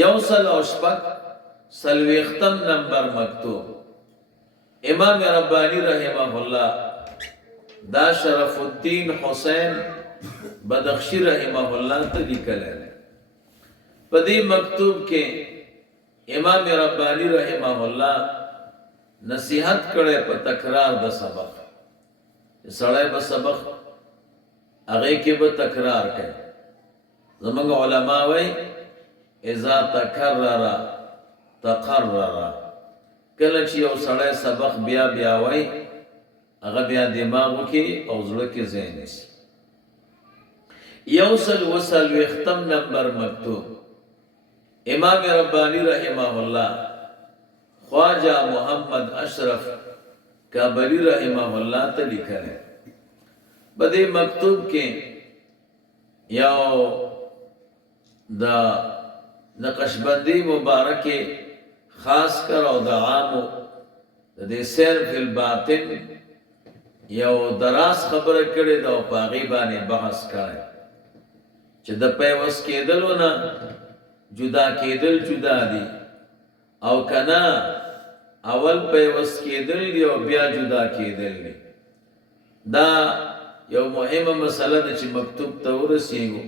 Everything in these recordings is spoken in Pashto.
یوصل او شپک سلویختم نمبر مکتوب امام ربانی رحمه الله دا شرف الدین حسین بدخشی رحمه الله ته لیکلی دی. په دې مکتوب کې امام ربانی رحمه الله نصیحت کړي په تکرار د سبق. سړی به سبق هغه کې به تکرار کوي. زمونږ علما وایي اذا تکرر تقرر. کله چې یو سړی سبق بیا بیا وایي هغه بیا دماغو کې او زړه کې ځای نیسي. یوصل وڅلوېښتم نمبر مکتوب امام ربانی رحمه الله خواجہ محمد اشرف کابلی رحمه الله ته لیکلی. په دې مکتوب کې یو د نقشبندی مبارکه خاص کر او د عامو د دې سیر فی الباطن یو دراز خبره کړې ده او په هغې باندې بحث کړی چې د پیوست کېدلو نه جدا کېدل جدا دي او کنه اول پیوست کېدل دي او بیا جدا کېدل دي. دا یو مهمه مسله ده چې مکتوب ته ورسېږو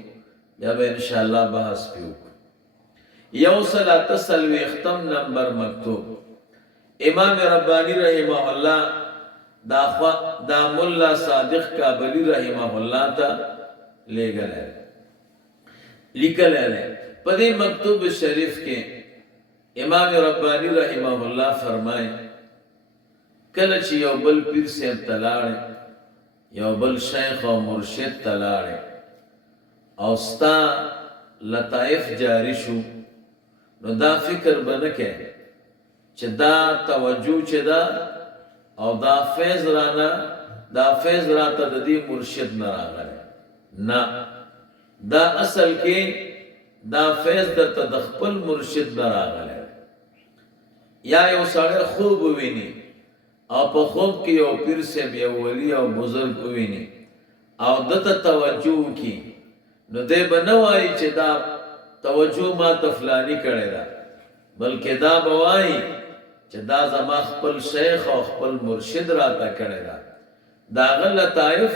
بیا به انشاءالله بحث پې وکړو. یوصل اته څلوېښتم نمبر مکتوب امام ربانی رحمه الله دا ملا صادق کابلی رحمه الله ته لیکلی دی. په دې مکتوب شریف کې امام ربانی رحمه الله فرمایي کله چې یو بل پیر صاحب ته لاړې یو بل شیخ او مرشد ته لاړې او ستا لطائف جاری شو نو دا فکر به نه کوې چې دا توجه چې ده او دا فیض راته د دې مرشد نه راغلی. نه، دا اصل کې دا فیض درته د خپل مرشد نه راغلی. یا یو سړی خوب وویني او په خوب کې یو پیر صاحب یو ولی او بزرګ وویني او دته توجه وکړي نو دی به نه وایي چې دا توجه ما ته فلاني کړې ده، بلکې دا به وایي چې دا زما خپل شیخ او خپل مرشد راته کړې ده. د هغه لطایف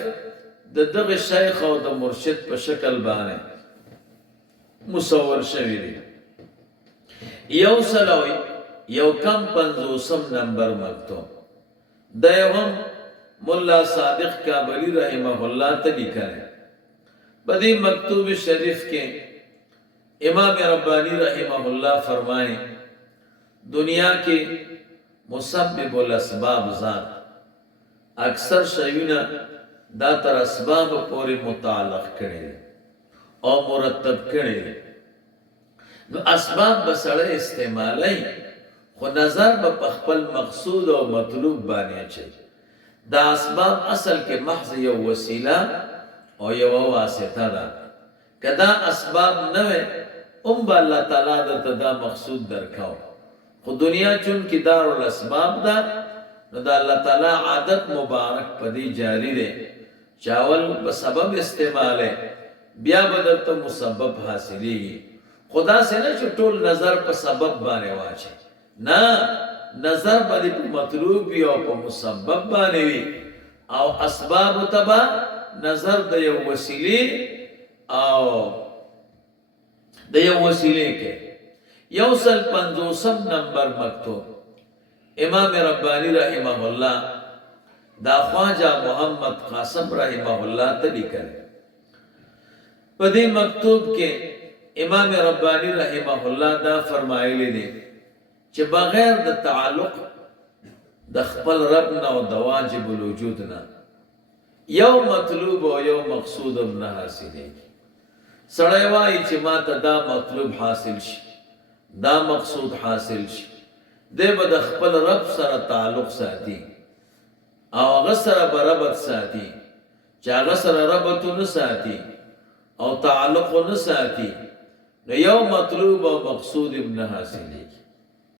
د دغه شیخ او د مرشد په شکل باندې مصور شوي دي. یوصل یو کم 50 نمبر مکتوب دا هم ملا صادق کابلی رحمه الله ته لیکلی. په دې مکتوب شریف کې امام ربانی رحمه الله فرمایي دنیا کې مسبب الاسباب ذات اکثر شیونه دا تر اسباب پورې متعلق کړي او مرتب کړي. نو اسباب به سړی استعمالی خو نظر به په خپل مقصود او مطلوب باندې اچوي. دا اسباب اصل کې محض یو وسیله او یو واسطه ده. که دا اسباب نه وي به الله تعالی درته دا مقصود درکاو. خو دنیا چون کې دارالاسباب ده نو دا الله تعالی عادت مبارک په دې جاری دی چې اول به سبب استعمالی بیا به درته مسبب حاصلیږي. خدا سے نه چې ټول نظر په سبب باندې واچي، نه، نظر باندې په مطلوب وي او په مسبب باندې وي او اسباب تبا نظر د یو وسیلې او د یو وسیلې کې. یوصل 50 نمبر مکتوب امام ربانی رحمه الله دا خواجہ محمد قاسم رحمه الله ته لیکلی. په دې مکتوب کې امام ربانی رحمه الله دا فرمایلی دی چې بغیر د تعلق د خپل رب نه او د واجب الوجود نه یو مطلوب او یو مقصود نه حاصلېږي. سړی وایي چې ما ته دا مطلوب حاصل شي دا مقصود حاصل شي، دی به د خپل رب سره تعلق ساتي او هغه سره به ربط ساتي. چې هغه سره ربط نه ساتي او تعلق نه ساتي نو یو مطلوب او مقصود نه حاصلېږي.